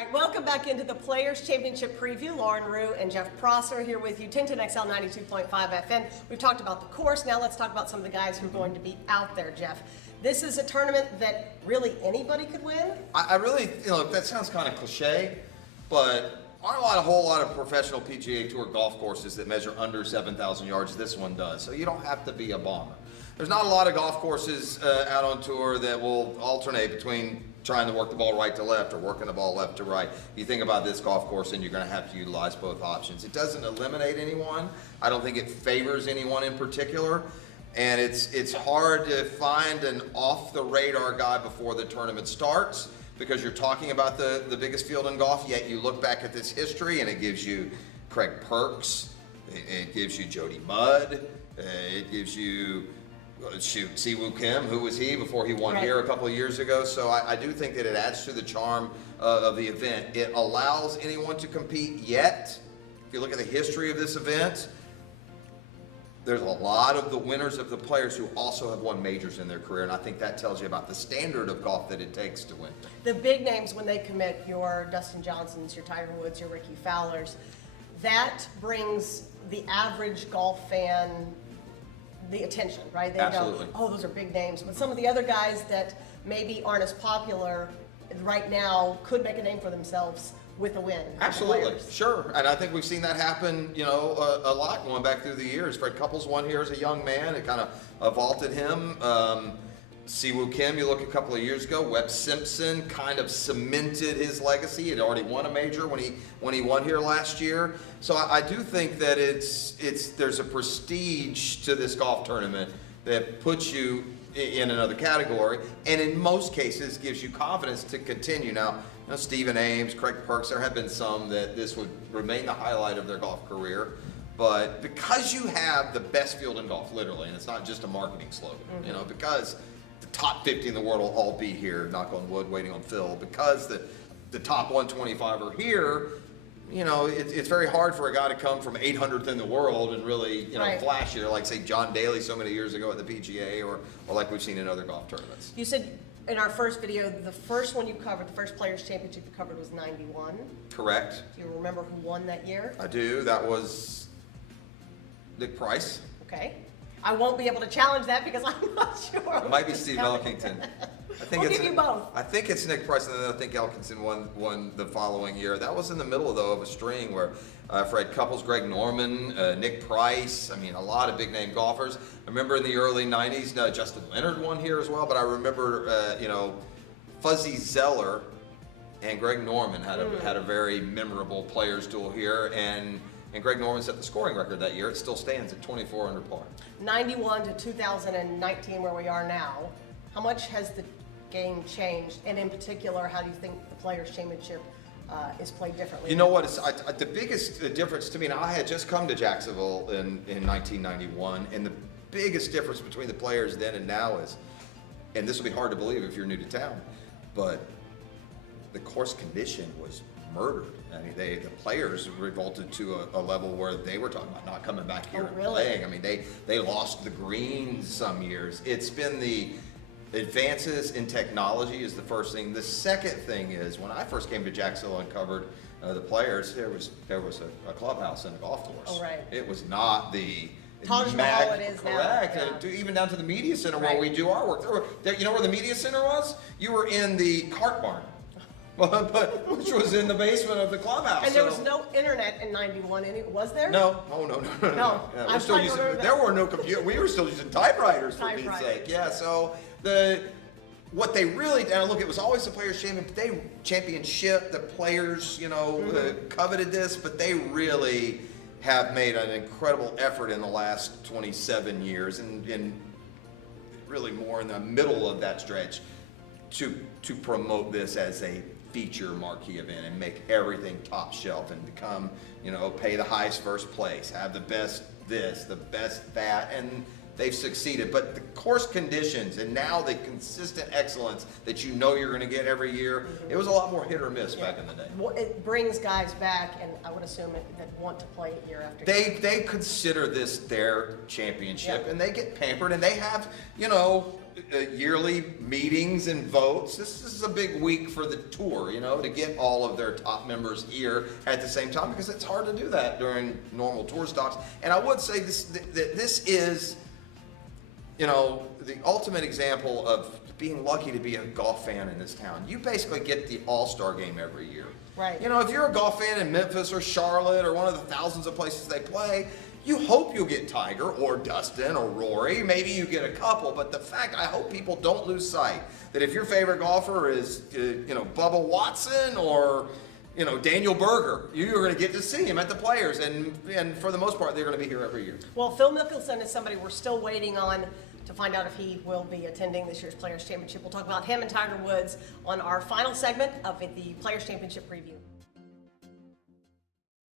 right, welcome back into the Players Championship Preview. Lauren Rew and Jeff Prosser here with you, 1010XL 92.5 FM. We've talked about the course. Now let's talk about some of the guys who are going to be out there, Jeff. This is a tournament that really anybody could win. I really, that sounds kind of cliche, but aren't a whole lot of professional PGA Tour golf courses that measure under 7,000 yards. This one does, so you don't have to be a bomber. There's not a lot of golf courses out on tour that will alternate between trying to work the ball right to left or working the ball left to right. You think about this golf course and you're going to have to utilize both options. It doesn't eliminate anyone. I don't think it favors anyone in particular. And it's hard to find an off-the-radar guy before the tournament starts because you're talking about the biggest field in golf, yet you look back at this history and it gives you Craig Perks, it gives you Jody Mudd, it gives you Siwoo Kim, who was he before he won here a couple of years ago. So I do think that it adds to the charm of the event. It allows anyone to compete, yet if you look at the history of this event, there's a lot of the winners of the players who also have won majors in their career, and I think that tells you about the standard of golf that it takes to win. The big names when they commit, your Dustin Johnsons, your Tiger Woods, your Ricky Fowlers, that brings the average golf fan the attention, right? They Absolutely. go, oh, those are big names. But some of the other guys that maybe aren't as popular right now could make a name for themselves with a win. Absolutely, sure. And I think we've seen that happen, a lot going back through the years. Fred Couples won here as a young man. It kind of vaulted him. Siwoo Kim, you look a couple of years ago, Webb Simpson kind of cemented his legacy. He had already won a major when he won here last year. So I do think that there's a prestige to this golf tournament that puts you in another category, and in most cases gives you confidence to continue. Now, Stephen Ames, Craig Perks, there have been some that this would remain the highlight of their golf career. But because you have the best field in golf, literally, and it's not just a marketing slogan, because the top 50 in the world will all be here, knock on wood, waiting on Phil, because the top 125 are here, it's very hard for a guy to come from 800th in the world and really, flash here, like say John Daly so many years ago at the PGA, or like we've seen in other golf tournaments. You said in our first video, the first one you covered, the first Players Championship you covered was 91. Correct. Do you remember who won that year? I do. That was Nick Price. Okay. I won't be able to challenge that because I'm not sure. It might be Steve Elkington. We'll give you both. I think it's Nick Price, and then I think Elkington won the following year. That was in the middle, though, of a string where Fred Couples, Greg Norman, Nick Price, a lot of big-name golfers. I remember in the early 90s, Justin Leonard won here as well, but I remember, Fuzzy Zeller and Greg Norman had a very memorable players' duel here, and Greg Norman set the scoring record that year. It still stands at 24 under par. 91 to 2019, where we are now, how much has the game changed? And in particular, how do you think the Players' Championship is played differently? You know what? The biggest difference to me, now I had just come to Jacksonville in 1991, and the biggest difference between the players then and now is, and this will be hard to believe if you're new to town, but the course condition was murdered. The players revolted to a level where they were talking about not coming back here and playing. They lost the greens some years. It's been the advances in technology is the first thing. The second thing is, when I first came to Jacksonville and covered the players, there was a clubhouse and a golf course. Oh, right. It was not the Taj Mahal it is correct. now. Yeah. Even down to the media center where we do our work. You know where the media center was? You were in the cart barn. Which was in the basement of the clubhouse. And there was no internet in 91, was there? No. Oh, no. Yeah, we're still using, there were no computers. We were still using typewriters, for Pete's sake. Yeah, so what they really, and look, it was always the Players' Championship. The players, coveted this, but they really have made an incredible effort in the last 27 years, and really more in the middle of that stretch to promote this as a feature marquee event and make everything top shelf and become, pay the highest first place, have the best this, the best that, and they've succeeded. But the course conditions and now the consistent excellence that you're going to get every year, it was a lot more hit or miss back in the day. Well, it brings guys back, and I would assume that want to play it year after year. They consider this their championship, and they get pampered, and they have, yearly meetings and votes. This is a big week for the tour, to get all of their top members here at the same time, because it's hard to do that during normal tour stops. And I would say this is, the ultimate example of being lucky to be a golf fan in this town. You basically get the all-star game every year. Right. If you're a golf fan in Memphis or Charlotte or one of the thousands of places they play, you hope you'll get Tiger or Dustin or Rory. Maybe you get a couple, but I hope people don't lose sight that if your favorite golfer is, Bubba Watson or, Daniel Berger, you're going to get to see him at the Players, and for the most part, they're going to be here every year. Well, Phil Mickelson is somebody we're still waiting on to find out if he will be attending this year's Players Championship. We'll talk about him and Tiger Woods on our final segment of the Players Championship Preview.